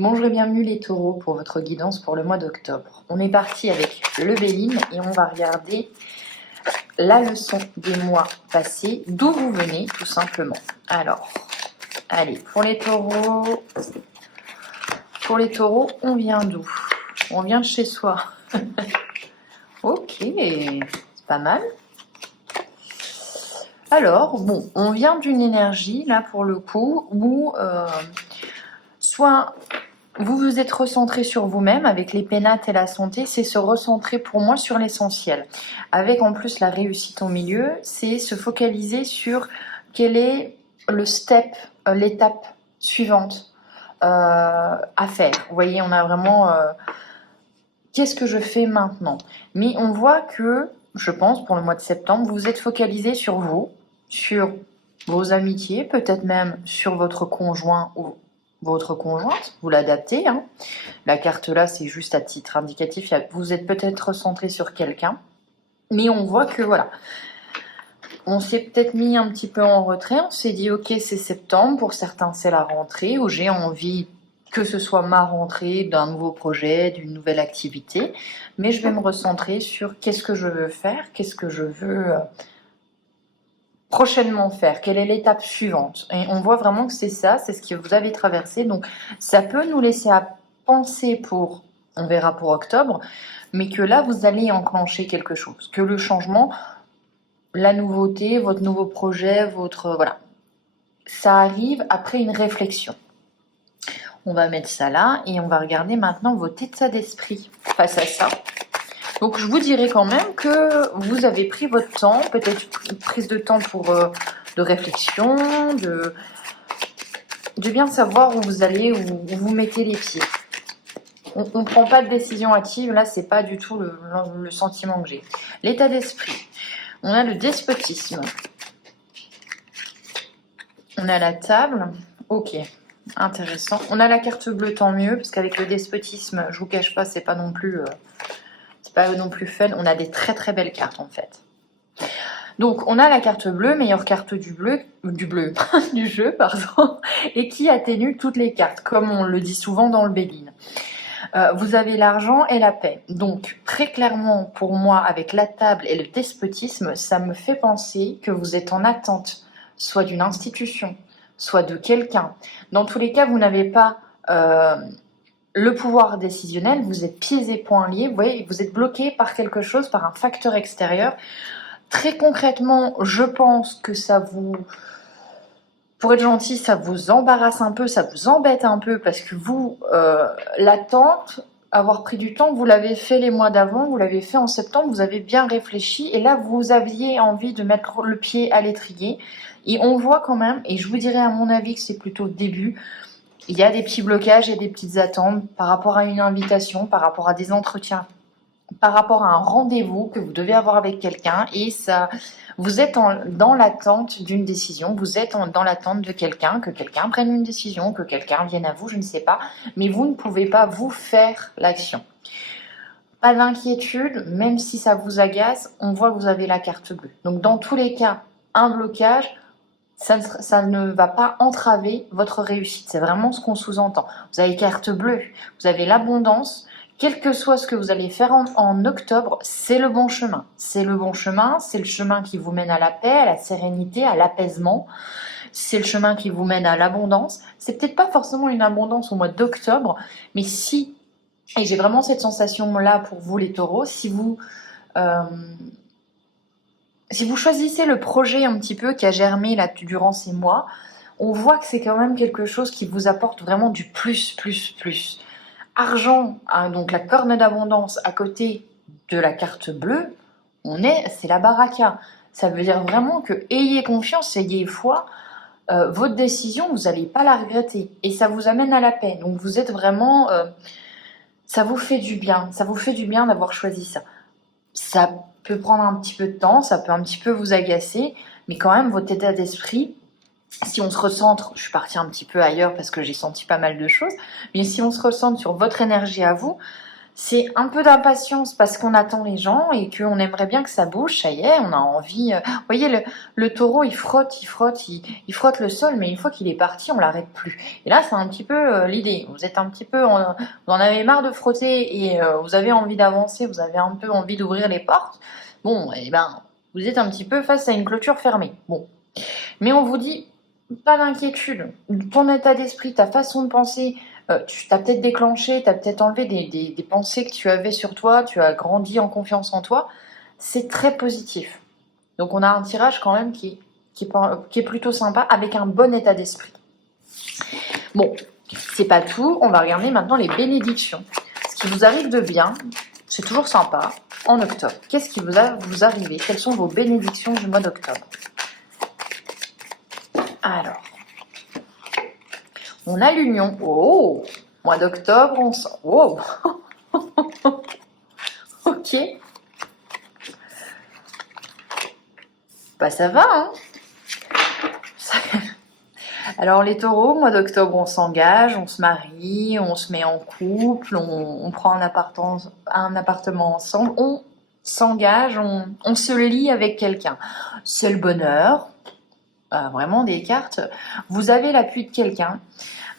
Bonjour et bienvenue les taureaux pour votre guidance pour le mois d'octobre. On est parti avec le Béline et on va regarder la leçon des mois passés, d'où vous venez tout simplement. Alors, allez, pour les taureaux, on vient d'où? On vient de chez soi. Ok, c'est pas mal. Alors, bon, on vient d'une énergie, là pour le coup, où soit vous vous êtes recentré sur vous-même avec les pénates et la santé, c'est se recentrer pour moi sur l'essentiel. Avec en plus la réussite au milieu, c'est se focaliser sur quel est le step, l'étape suivante à faire. Vous voyez, on a vraiment qu'est-ce que je fais maintenant? Mais on voit que, je pense, pour le mois de septembre, vous vous êtes focalisé sur vous, sur vos amitiés, peut-être même sur votre conjoint ou votre conjointe, vous l'adaptez. Hein. La carte là, c'est juste à titre indicatif. Vous êtes peut-être centré sur quelqu'un, mais on voit que voilà, on s'est peut-être mis un petit peu en retrait. On s'est dit, ok, c'est septembre. Pour certains, c'est la rentrée où j'ai envie que ce soit ma rentrée d'un nouveau projet, d'une nouvelle activité, mais je vais me recentrer sur qu'est-ce que je veux faire, qu'est-ce que je veux prochainement faire, quelle est l'étape suivante. Et on voit vraiment que c'est ça, c'est ce que vous avez traversé. Donc ça peut nous laisser à penser pour, on verra pour octobre, mais que là vous allez enclencher quelque chose, que le changement, la nouveauté, votre nouveau projet, votre voilà, ça arrive après une réflexion. On va mettre ça là et on va regarder maintenant votre état d'esprit face à ça. Donc je vous dirais quand même que vous avez pris votre temps, peut-être une prise de temps pour de réflexion, de bien savoir où vous allez, où vous mettez les pieds. On ne prend pas de décision active, là c'est pas du tout le sentiment que j'ai. L'état d'esprit, on a le despotisme, on a la table, ok, intéressant. On a la carte bleue, tant mieux, parce qu'avec le despotisme, je vous cache pas, c'est pas non plus fun. On a des très très belles cartes en fait. Donc on a la carte bleue, meilleure carte du jeu, pardon, et qui atténue toutes les cartes, comme on le dit souvent dans le Béline. Vous avez l'argent et la paix. Donc très clairement pour moi, avec la table et le despotisme, ça me fait penser que vous êtes en attente, soit d'une institution, soit de quelqu'un. Dans tous les cas, vous n'avez pas le pouvoir décisionnel, vous êtes pieds et poings liés, vous voyez, vous êtes bloqué par quelque chose, par un facteur extérieur. Très concrètement, je pense que ça vous, pour être gentil, ça vous embarrasse un peu, ça vous embête un peu, parce que vous, l'attente, avoir pris du temps, vous l'avez fait les mois d'avant, vous l'avez fait en septembre, vous avez bien réfléchi, et là, vous aviez envie de mettre le pied à l'étrier, et on voit quand même, et je vous dirais à mon avis que c'est plutôt le début, il y a des petits blocages et des petites attentes par rapport à une invitation, par rapport à des entretiens, par rapport à un rendez-vous que vous devez avoir avec quelqu'un, et ça, vous êtes dans l'attente d'une décision, vous êtes dans l'attente de quelqu'un, que quelqu'un prenne une décision, que quelqu'un vienne à vous, je ne sais pas, mais vous ne pouvez pas vous faire l'action. Pas d'inquiétude, même si ça vous agace, on voit que vous avez la carte bleue. Donc dans tous les cas, un blocage, ça ne va pas entraver votre réussite. C'est vraiment ce qu'on sous-entend. Vous avez carte bleue, vous avez l'abondance. Quel que soit ce que vous allez faire en octobre, c'est le bon chemin. C'est le bon chemin, c'est le chemin qui vous mène à la paix, à la sérénité, à l'apaisement. C'est le chemin qui vous mène à l'abondance. C'est peut-être pas forcément une abondance au mois d'octobre, mais si, et j'ai vraiment cette sensation-là pour vous les taureaux, si vous choisissez le projet un petit peu qui a germé là durant ces mois, on voit que c'est quand même quelque chose qui vous apporte vraiment du plus. Argent, hein, donc la corne d'abondance à côté de la carte bleue, c'est la baraka. Ça veut dire vraiment que ayez confiance, ayez foi, votre décision, vous n'allez pas la regretter. Et ça vous amène à la paix. Donc vous êtes vraiment... ça vous fait du bien. Ça vous fait du bien d'avoir choisi ça. Ça peut prendre un petit peu de temps, ça peut un petit peu vous agacer, mais quand même, votre état d'esprit, si on se recentre, je suis partie un petit peu ailleurs parce que j'ai senti pas mal de choses, mais si on se recentre sur votre énergie à vous, c'est un peu d'impatience parce qu'on attend les gens et qu'on aimerait bien que ça bouge, ça y est, on a envie. Vous voyez, le taureau, il frotte, il frotte le sol, mais une fois qu'il est parti, on l'arrête plus. Et là, c'est un petit peu l'idée. Vous êtes un petit peu, vous en avez marre de frotter et vous avez envie d'avancer, vous avez un peu envie d'ouvrir les portes. Bon, et ben, vous êtes un petit peu face à une clôture fermée. Bon, mais on vous dit, pas d'inquiétude. Ton état d'esprit, ta façon de penser, tu t'as peut-être déclenché, tu as peut-être enlevé des pensées que tu avais sur toi, tu as grandi en confiance en toi. C'est très positif. Donc on a un tirage quand même qui est plutôt sympa, avec un bon état d'esprit. Bon, c'est pas tout. On va regarder maintenant les bénédictions. Ce qui vous arrive de bien, c'est toujours sympa, en octobre. Qu'est-ce qui vous arrive? Quelles sont vos bénédictions du mois d'octobre? Alors, on a l'union. Oh, mois d'octobre, on sent. Oh, ok. Bah ça va, hein. Alors les taureaux, mois d'octobre, on s'engage, on se marie, on se met en couple, on prend un appartement ensemble, on s'engage, on se lie avec quelqu'un. C'est le bonheur. Vraiment des cartes. Vous avez l'appui de quelqu'un.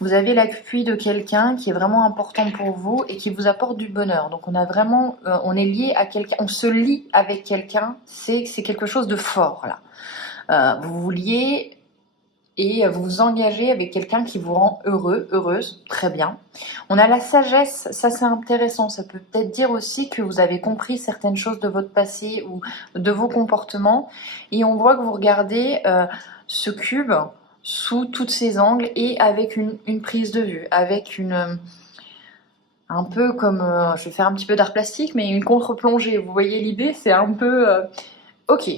Vous avez l'appui de quelqu'un qui est vraiment important pour vous et qui vous apporte du bonheur. Donc on a vraiment, on est lié à quelqu'un, on se lie avec quelqu'un. C'est quelque chose de fort là. Vous vous liez et vous vous engagez avec quelqu'un qui vous rend heureux, heureuse, très bien. On a la sagesse, ça c'est intéressant, ça peut peut-être dire aussi que vous avez compris certaines choses de votre passé ou de vos comportements, et on voit que vous regardez ce cube sous tous ses angles et avec une prise de vue, avec un peu comme, je vais faire un petit peu d'art plastique, mais une contre-plongée, vous voyez l'idée, c'est un peu, ok,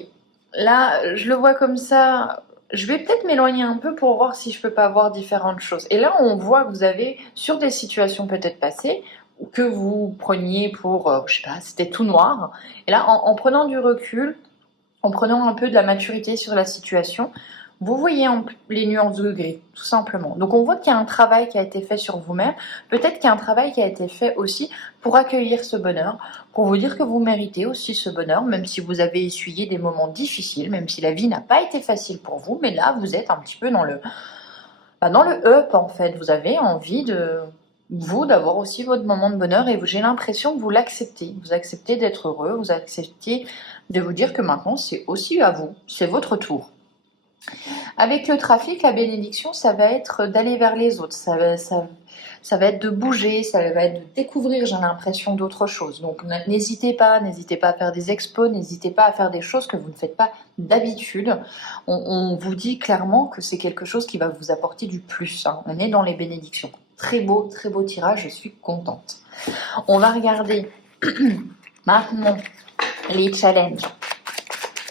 là je le vois comme ça. Je vais peut-être m'éloigner un peu pour voir si je peux pas voir différentes choses. Et là, on voit que vous avez, sur des situations peut-être passées, que vous preniez pour, je sais pas, c'était tout noir. Et là, en prenant du recul, en prenant un peu de la maturité sur la situation, vous voyez les nuances de gris, tout simplement. Donc on voit qu'il y a un travail qui a été fait sur vous-même. Peut-être qu'il y a un travail qui a été fait aussi pour accueillir ce bonheur, pour vous dire que vous méritez aussi ce bonheur, même si vous avez essuyé des moments difficiles, même si la vie n'a pas été facile pour vous. Mais là, vous êtes un petit peu dans le up, en fait. Vous avez envie d'avoir aussi votre moment de bonheur, et j'ai l'impression que vous l'acceptez. Vous acceptez d'être heureux, vous acceptez de vous dire que maintenant, c'est aussi à vous, c'est votre tour. Avec le trafic, la bénédiction, ça va être d'aller vers les autres, ça va être de bouger, ça va être de découvrir, j'ai l'impression, d'autres choses. Donc n'hésitez pas à faire des expos, n'hésitez pas à faire des choses que vous ne faites pas d'habitude. On vous dit clairement que c'est quelque chose qui va vous apporter du plus, hein. On est dans les bénédictions. Très beau tirage, je suis contente. On va regarder maintenant les challenges,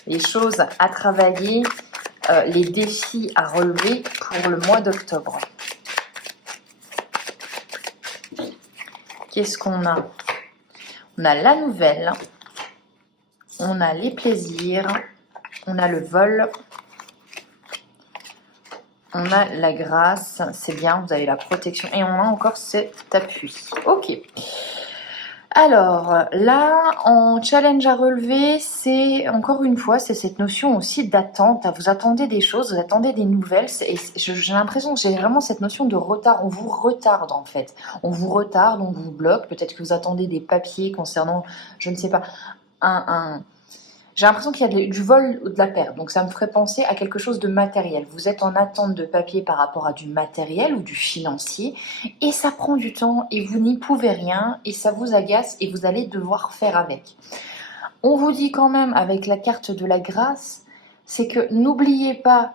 les choses à travailler, les défis à relever pour le mois d'octobre. Qu'est-ce qu'on a? On a la nouvelle, on a les plaisirs, on a le vol, on a la grâce, c'est bien, vous avez la protection, et on a encore cet appui. Ok. Alors là, en challenge à relever, c'est encore une fois, c'est cette notion aussi d'attente. Vous attendez des choses, vous attendez des nouvelles. J'ai l'impression que j'ai vraiment cette notion de retard. On vous retarde en fait. On vous retarde, on vous bloque. Peut-être que vous attendez des papiers concernant, je ne sais pas, j'ai l'impression qu'il y a du vol ou de la perte. Donc ça me ferait penser à quelque chose de matériel. Vous êtes en attente de papier par rapport à du matériel ou du financier, et ça prend du temps et vous n'y pouvez rien et ça vous agace et vous allez devoir faire avec. On vous dit quand même, avec la carte de la grâce, c'est que n'oubliez pas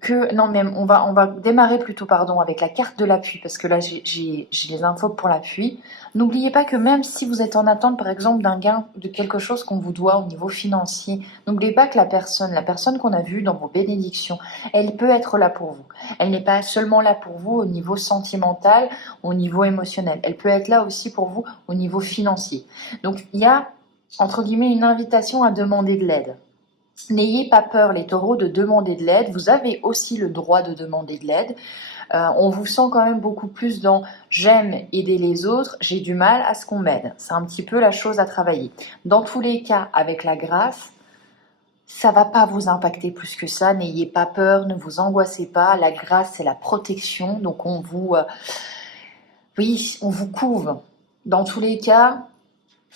que... Non, mais on va démarrer plutôt, avec la carte de l'appui, parce que là, j'ai les infos pour l'appui. N'oubliez pas que même si vous êtes en attente, par exemple, d'un gain de quelque chose qu'on vous doit au niveau financier, n'oubliez pas que la personne qu'on a vue dans vos bénédictions, elle peut être là pour vous. Elle n'est pas seulement là pour vous au niveau sentimental, au niveau émotionnel. Elle peut être là aussi pour vous au niveau financier. Donc, il y a, entre guillemets, une invitation à demander de l'aide. N'ayez pas peur, les taureaux, de demander de l'aide. Vous avez aussi le droit de demander de l'aide. On vous sent quand même beaucoup plus dans « j'aime aider les autres, j'ai du mal à ce qu'on m'aide ». C'est un petit peu la chose à travailler. Dans tous les cas, avec la grâce, ça va pas vous impacter plus que ça. N'ayez pas peur, ne vous angoissez pas. La grâce, c'est la protection. Donc on vous couvre. Dans tous les cas,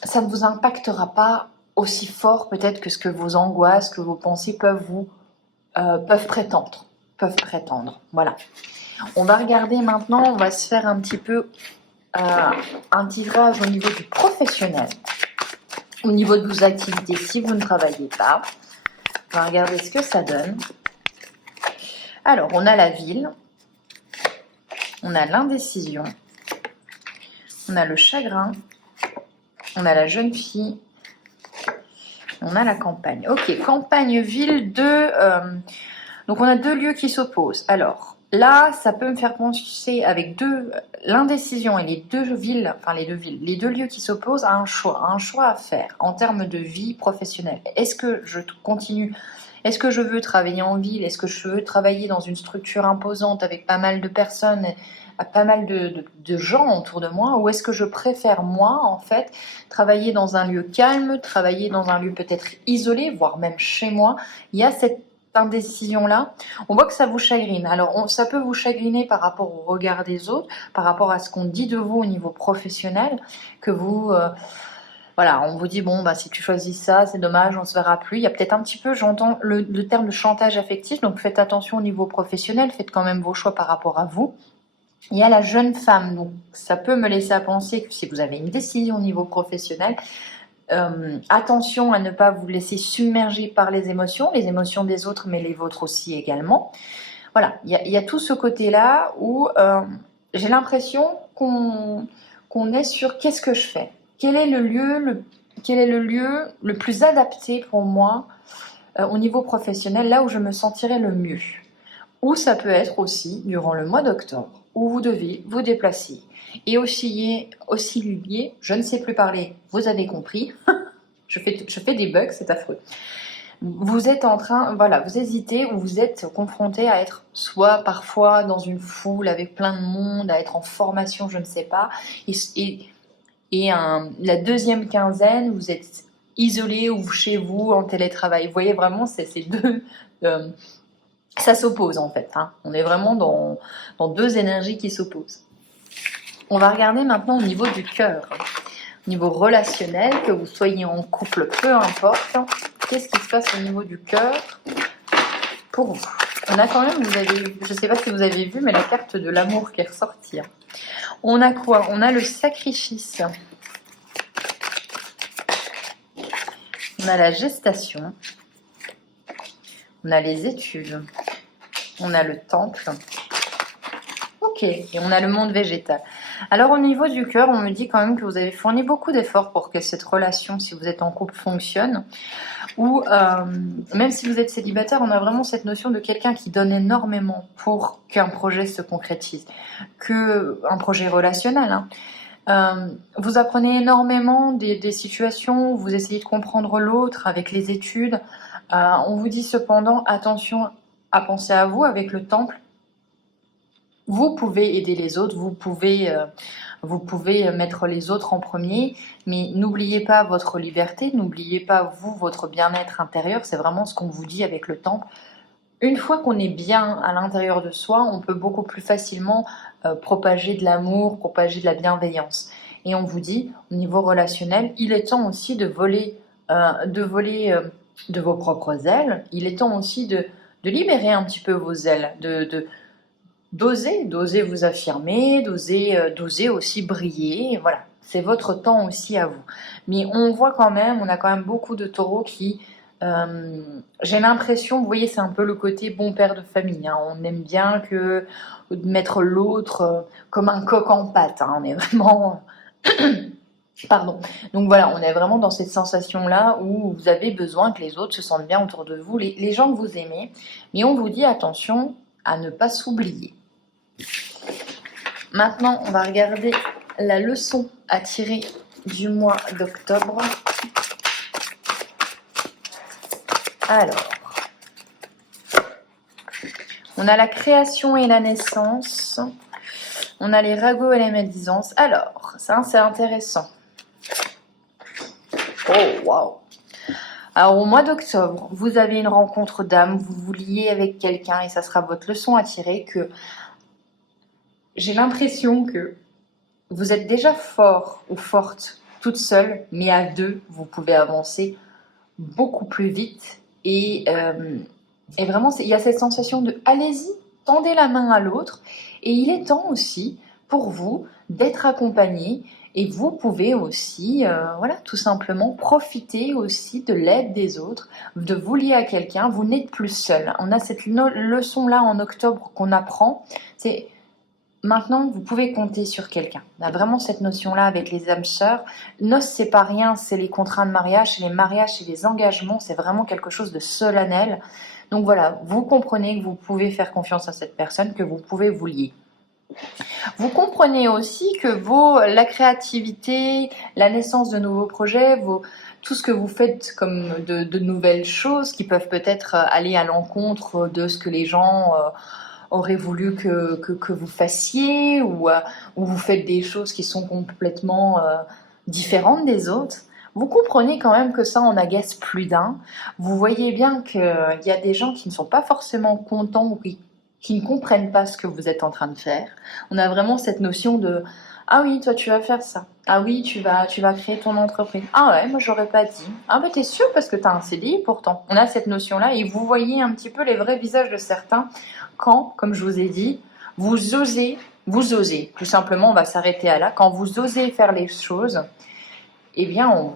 ça ne vous impactera pas aussi fort peut-être que ce que vos angoisses, que vos pensées peuvent prétendre. Voilà. On va regarder maintenant, on va se faire un petit peu un tirage au niveau du professionnel, au niveau de vos activités si vous ne travaillez pas. On va regarder ce que ça donne. Alors, on a la ville, on a l'indécision, on a le chagrin, on a la jeune fille, on a la campagne. Ok, campagne, ville, donc on a 2 lieux qui s'opposent. Alors, là, ça peut me faire penser avec l'indécision et les deux lieux qui s'opposent à un choix à faire en termes de vie professionnelle. Est-ce que je continue? Est-ce que je veux travailler en ville? Est-ce que je veux travailler dans une structure imposante avec pas mal de personnes, pas mal de gens autour de moi? Ou est-ce que je préfère, moi, en fait, travailler dans un lieu calme, travailler dans un lieu peut-être isolé, voire même chez moi? Il y a cette indécision-là. On voit que ça vous chagrine. Alors, ça peut vous chagriner par rapport au regard des autres, par rapport à ce qu'on dit de vous au niveau professionnel, que vous... voilà, on vous dit, bon, bah, si tu choisis ça, c'est dommage, on se verra plus. Il y a peut-être un petit peu, j'entends le terme de chantage affectif, donc faites attention au niveau professionnel, faites quand même vos choix par rapport à vous. Il y a la jeune femme, donc ça peut me laisser à penser que si vous avez une décision au niveau professionnel, attention à ne pas vous laisser submerger par les émotions des autres, mais les vôtres aussi également. Voilà, il y a tout ce côté-là où j'ai l'impression qu'on est sur qu'est-ce que je fais? Quel est le lieu le plus adapté pour moi au niveau professionnel, là où je me sentirais le mieux? Ou ça peut être aussi durant le mois d'octobre, où vous devez vous déplacer et osciller, je ne sais plus parler, vous avez compris, je fais des bugs, c'est affreux. Vous êtes vous hésitez ou vous êtes confronté à être soit parfois dans une foule avec plein de monde, à être en formation, je ne sais pas, la deuxième quinzaine, vous êtes isolé ou chez vous en télétravail. Vous voyez vraiment, c'est ces deux... ça s'oppose en fait. Hein. On est vraiment dans 2 énergies qui s'opposent. On va regarder maintenant au niveau du cœur. Au niveau relationnel, que vous soyez en couple, peu importe. Qu'est-ce qui se passe au niveau du cœur pour vous? On a quand même, je ne sais pas si vous avez vu, mais la carte de l'amour qui est ressortie. On a quoi? On a le sacrifice. On a la gestation. On a les études. On a le temple. Ok, et on a le monde végétal. Alors au niveau du cœur, on me dit quand même que vous avez fourni beaucoup d'efforts pour que cette relation, si vous êtes en couple, fonctionne. Ou même si vous êtes célibataire, on a vraiment cette notion de quelqu'un qui donne énormément pour qu'un projet se concrétise. Un projet relationnel. Hein. Vous apprenez énormément des situations où vous essayez de comprendre l'autre avec les études. On vous dit cependant, attention à penser à vous avec le temple. Vous pouvez aider les autres, vous pouvez mettre les autres en premier, mais n'oubliez pas votre liberté, n'oubliez pas votre bien-être intérieur, c'est vraiment ce qu'on vous dit avec le temple. Une fois qu'on est bien à l'intérieur de soi, on peut beaucoup plus facilement propager de l'amour, propager de la bienveillance. Et on vous dit, au niveau relationnel, il est temps aussi de voler de vos propres ailes, il est temps aussi de libérer un petit peu vos ailes, d'oser vous affirmer, d'oser aussi briller. Voilà, c'est votre temps aussi à vous. Mais on a quand même beaucoup de taureaux qui, j'ai l'impression, vous voyez, c'est un peu le côté bon père de famille. Hein. On aime bien mettre l'autre comme un coq en pâte. Hein. On est vraiment... Pardon. Donc voilà, on est vraiment dans cette sensation-là où vous avez besoin que les autres se sentent bien autour de vous, les gens que vous aimez. Mais on vous dit attention à ne pas s'oublier. Maintenant, on va regarder la leçon à tirer du mois d'octobre. Alors, on a la création et la naissance. On a les ragots et la médisance. Alors, ça c'est intéressant. Oh, waouh! Alors, au mois d'octobre, vous avez une rencontre d'âme, vous vous liez avec quelqu'un et ça sera votre leçon à tirer que j'ai l'impression que vous êtes déjà fort ou forte toute seule, mais à deux, vous pouvez avancer beaucoup plus vite. Et vraiment, il y a cette sensation de allez-y, tendez la main à l'autre. Et il est temps aussi pour vous d'être accompagné. Et vous pouvez aussi, voilà, tout simplement profiter aussi de l'aide des autres, de vous lier à quelqu'un. Vous n'êtes plus seul. On a cette leçon-là en octobre qu'on apprend. C'est maintenant, vous pouvez compter sur quelqu'un. On a vraiment cette notion-là avec les âmes sœurs. Noces, c'est pas rien, c'est les contrats de mariage, c'est les mariages, c'est les engagements, c'est vraiment quelque chose de solennel. Donc voilà, vous comprenez que vous pouvez faire confiance à cette personne, que vous pouvez vous lier. Vous comprenez aussi que la créativité, la naissance de nouveaux projets, tout ce que vous faites comme de nouvelles choses qui peuvent peut-être aller à l'encontre de ce que les gens auraient voulu que vous fassiez ou vous faites des choses qui sont complètement différentes des autres. Vous comprenez quand même que ça en agace plus d'un. Vous voyez bien qu'il y a des gens qui ne sont pas forcément contents ou qui ne comprennent pas ce que vous êtes en train de faire. On a vraiment cette notion de ah oui, toi tu vas faire ça. Ah oui, tu vas créer ton entreprise. Ah ouais, moi j'aurais pas dit. Ah bah t'es sûr parce que t'as un CDI pourtant. On a cette notion-là et vous voyez un petit peu les vrais visages de certains quand, comme je vous ai dit, vous osez, tout simplement, on va s'arrêter à là. Quand vous osez faire les choses, eh bien,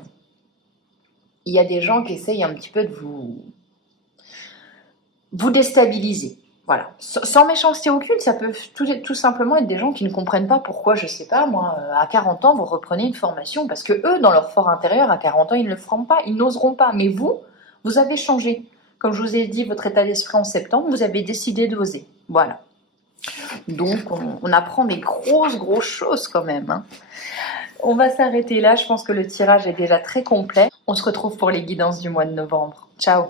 il y a des gens qui essayent un petit peu de vous déstabiliser. Voilà, sans méchanceté aucune, ça peut tout simplement être des gens qui ne comprennent pas pourquoi, je sais pas, moi, à 40 ans, vous reprenez une formation, parce que eux, dans leur fort intérieur, à 40 ans, ils ne le feront pas, ils n'oseront pas. Mais vous avez changé. Comme je vous ai dit, votre état d'esprit en septembre, vous avez décidé d'oser. Voilà. Donc, on apprend des grosses choses quand même. Hein. On va s'arrêter là, je pense que le tirage est déjà très complet. On se retrouve pour les guidances du mois de novembre. Ciao!